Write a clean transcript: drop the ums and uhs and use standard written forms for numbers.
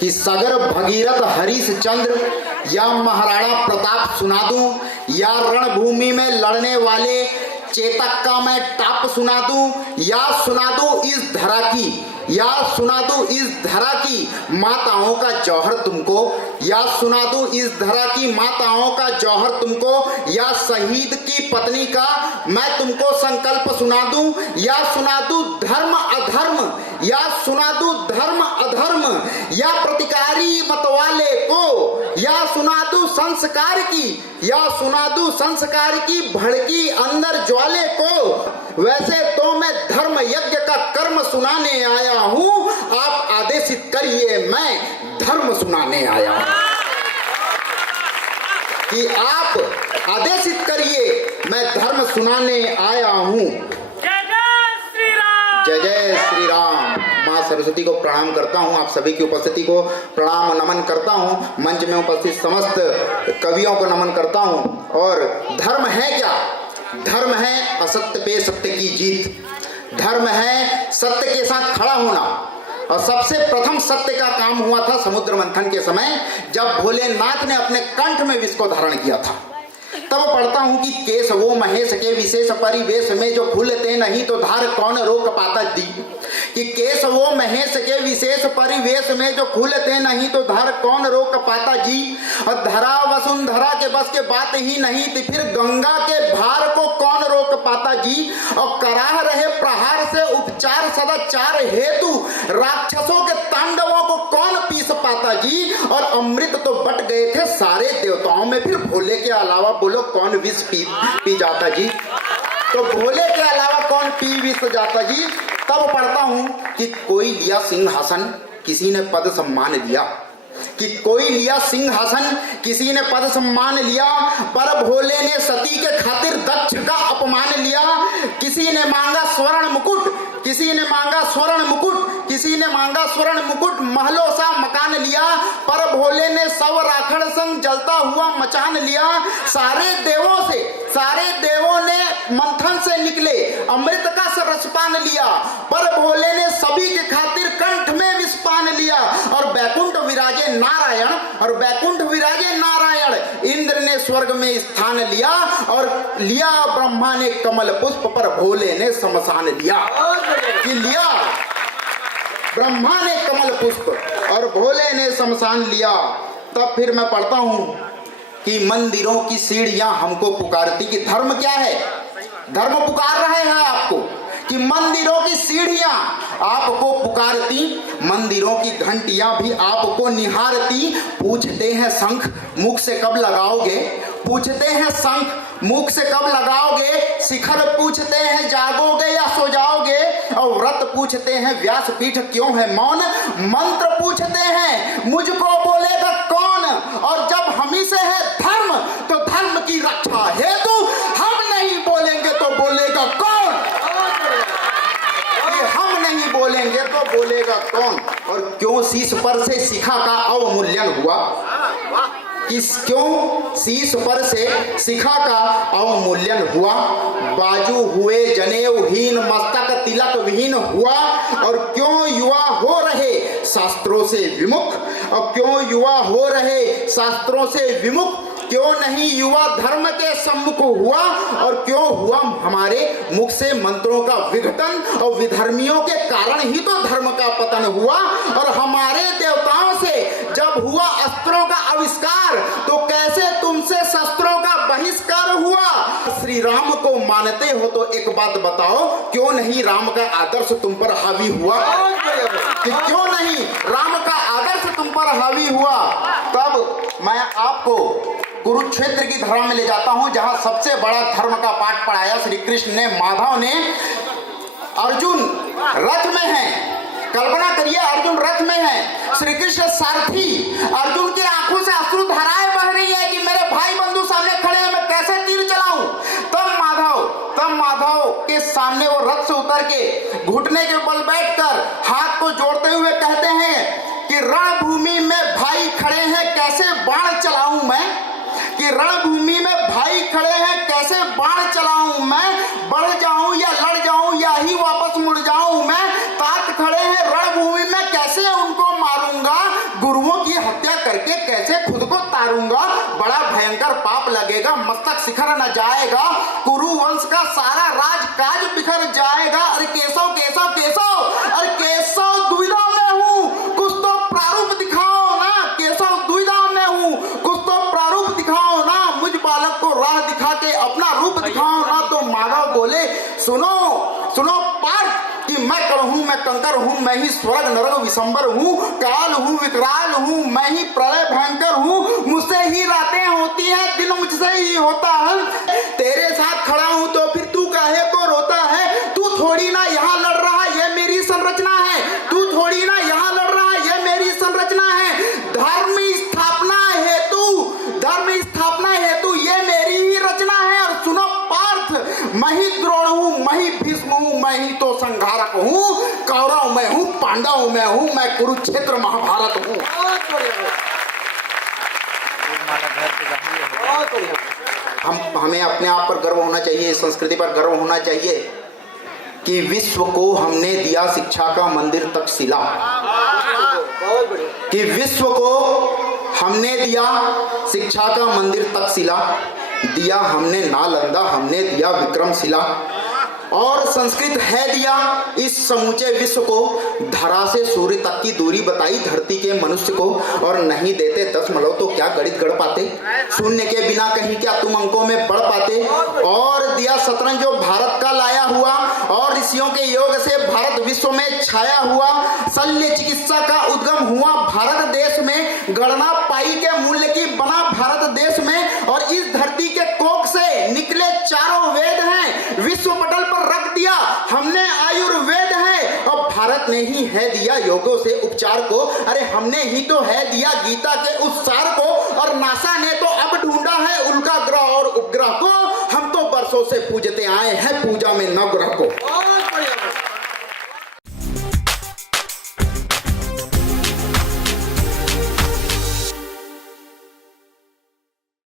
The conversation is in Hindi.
कि सगर भगीरथ हरीश चंद्र या महाराणा प्रताप सुना दूं, या रणभूमि में लड़ने वाले चेतक का मैं टाप सुना दूं, या सुना दूं इस धरा की, या सुना दूं इस धरा की माताओं का जौहर तुमको, या सुना दूं इस धरा की माताओं का जौहर तुमको, या शहीद की पत्नी का मैं तुमको संकल्प सुना दूं, या सुना दूं धर्म अधर्म, या सुना दूं धर्म अधर्म, या प्रतिकारी मतवाले को, या सुना दूं संस्कार की, या सुना दूं संस्कार की भड़की अंदर ज्वाले को। वैसे तो मैं धर्म यज्ञ का कर्म सुनाने आया हूं, आप आदेशित करिए मैं धर्म सुनाने आया हूं। कि आप आदेशित करिए मैं धर्म सुनाने आया हूं। जय जय श्री राम। जय जय श्री राम। माँ सरस्वती को प्रणाम करता हूँ, आप सभी की उपस्थिति को प्रणाम नमन करता हूँ, मंच में उपस्थित समस्त कवियों को नमन करता हूँ। और धर्म है क्या? धर्म है असत्य पे सत्य की जीत, धर्म है सत्य के साथ खड़ा होना। और सबसे प्रथम सत्य का काम हुआ था समुद्र मंथन के समय, जब भोलेनाथ ने अपने कंठ में विष को धारण किया था। तब पढ़ता हूं कि केस वो महेश के विशेष परिवेश में जो खुलते नहीं तो धार कौन रोक पाता दी। कि केस वो महेश के विशेष परिवेश में जो खुलते नहीं तो धार कौन रोक पाता जी। और धरा वसुंधरा के बस के बात ही नहीं थी, फिर गंगा के भार को कौन रोक पाता जी। और कराह रहे प्रहार से उपचार सदाचार हेतु राक्षसों के तांडवों को कौन पीस पाता जी। और अमृत तो बट गए थे सारे देवताओं में, फिर भोले के अलावा बोलो कौन विष पी जाता जी। तो भोले के अलावा कौन पी विष जाता जी। तब पढ़ता हूं कि कोई लिया सिंहासन किसी ने पद सम्मान लिया, कि कोई लिया सिंहासन किसी ने पद सम्मान लिया, पर भोले ने सती के खातिर दक्ष का अपमान लिया। किसी ने मांगा स्वर्ण मुकुट, किसी ने मांगा स्वर्ण मुकुट, किसी ने मांगा स्वर्ण मुकुट, महलों सा मकान लिया, पर भोले ने सब राखड़ संग जलता हुआ मचान लिया। सारे देवों ने मंथन से निकले अमृत का रसपान लिया, पर भोले ने सभी के खातिर कंठ में विषपान लिया। और बैकुंठ विराजे नारायण, और बैकुंठ विराजे नारायण, इंद्र ने स्वर्ग में स्थान लिया, और लिया ब्रह्मा ने कमल पुष्प, पर भोले ने शमशान लिया। कि लिया ब्रह्मा ने कमल पुष्प और भोले ने शमशान लिया। तब फिर मैं पढ़ता हूं कि मंदिरों की सीढ़ियां हमको पुकारती। कि धर्म क्या है? धर्म पुकार रहे हैं आपको कि मंदिरों की सीढ़ियां आपको पुकारती, मंदिरों की घंटियां भी आपको निहारती। पूछते हैं शंख मुख से कब लगाओगे, पूछते हैं शंख मुख से कब लगाओगे। शिखर पूछते हैं जागोगे या सो जाओगे। और व्रत पूछते हैं व्यासपीठ क्यों है मौन। मंत्र पूछते हैं मुझको बोलेगा कौन। और जब हमी से है धर्म तो धर्म की रक्षा हेतु हम नहीं बोलेंगे तो बोलेगा कौन। हम नहीं बोलेंगे तो बोलेगा कौन। और क्यों शीश पर से शिखा का अवमूल्यन हुआ। क्यों शीश पर से शिखा का अवमूल्यन हुआ। बाजू हुए जनेऊहीन मस्तक तिलक विहीन हुआ। और क्यों युवा हो रहे शास्त्रों से विमुख, और क्यों युवा हो रहे शास्त्रों से विमुख। क्यों नहीं युवा धर्म के सम्मुख हुआ। और क्यों हुआ हमारे मुख से मंत्रों का विघटन। और विधर्मियों के कारण ही तो धर्म का पतन हुआ। और हमारे देवताओं से जब हुआ अस्त्रों का आविष्कार तो कैसे तुमसे शस्त्रों का बहिष्कार हुआ। श्री राम को मानते हो तो एक बात बताओ, क्यों नहीं राम का आदर्श तुम पर हावी हुआ। कि क्यों नहीं राम का आदर्श तुम पर हावी हुआ। तब मैं आपको कुरुक्षेत्र की धरा में ले जाता हूं, जहां सबसे बड़ा धर्म का पाठ पढ़ाया श्री कृष्ण ने, माधव ने। अर्जुन रथ में है, कल्पना करिए अर्जुन रथ में है, श्री कृष्ण सारथी। अर्जुन की आंखों से अश्रु धाराएं बह रही है कि मेरे भाई बंधु सामने खड़े हैं, मैं कैसे तीर चलाऊं। तब माधव के सामने वो रथ से उतर के घुटने के बल बैठकर हाथ को जोड़ते हुए कहते हैं कि रणभूमि में भाई खड़े हैं कैसे बाण चलाऊं मैं। कि रणभूमि में भाई खड़े हैं कैसे बाण चलाऊं मैं। बढ़ जाऊं या लड़ जाऊं या ही वापस मुड़ जाऊं मैं। तात खड़े हैं रणभूमि में कैसे उनको मारूंगा। गुरु भयंकर पाप लगेगा, मस्तक शिखर न जाएगा, कुरु वंश का सारा राज काज बिखर जाएगा। अरे केशव केशव केशव, अरे केशव दुविधा में हूँ, कुछ तो प्रारूप दिखाओ ना। केशव दुविधा में हूँ, कुछ तो प्रारूप दिखाओ ना। मुझ बालक को राह दिखा के अपना रूप दिखाओ ना। तो माधव बोले सुनो सुनो पार्थ कि मैं कण हूं, मैं कंकर हूं, मैं ही स्वर्ग नरक विशंबर हूं, काल हूं, विकराल हूं, मैं ही प्रलय भयंकर हूं। मुझसे ही रातें होती हैं, दिन मुझसे ही होता है। तेरे साथ खड़ा हूं तो फिर तू काहे को रोता है? तू थोड़ी ना यहाँ लड़ रहा, ये मेरी संरचना है। तू थोड़ी ना यहाँ लड़ रहा, ये मेरी संरचना है। धर्म स्थापना हेतु ये मेरी ही रचना है। और सुनो पार्थ, मैं ही द्रोण हूं, मैं ही भीष्म हूं, मैं ही तो संहारक हूं। कौरव मैं हूं, पांडव मैं हूं, मैं कुरुक्षेत्र महाभारत हूं। हमें अपने आप पर गर्व होना चाहिए, संस्कृति पर गर्व होना चाहिए कि विश्व को हमने दिया शिक्षा का मंदिर तक्षशिला, कि विश्व को हमने दिया शिक्षा का मंदिर तक्षशिला, दिया हमने नालंदा, हमने दिया विक्रमशिला, और संस्कृत है दिया इस समूचे विश्व को। धरा से सूर्य तक की दूरी बताई धरती के मनुष्य को, और नहीं देते दशमलव तो क्या गणित गढ़ पाते। शून्य के बिना कहीं क्या तुम अंकों में बढ़ पाते। और दिया शतरंज जो भारत का लाया हुआ, और ऋषियों के योग से भारत विश्व में छाया हुआ। शल्य चिकित्सा का उद्गम हुआ भारत देश में, गणना पाई के मूल्य की बना भारत देश में। और इस धरती के कोख से निकले चारों वेद हैं, विश्व पटल पर रख दिया हमने आयुर्वेद है। और भारत ने ही है दिया योगों से उपचार को। अरे हमने ही तो है दिया गीता के उस सार को। और नासा ने तो अब ढूंढा है उल्का ग्रह और उपग्रह को। हम तो बरसों से पूजते आए हैं पूजा में नवग्रह को।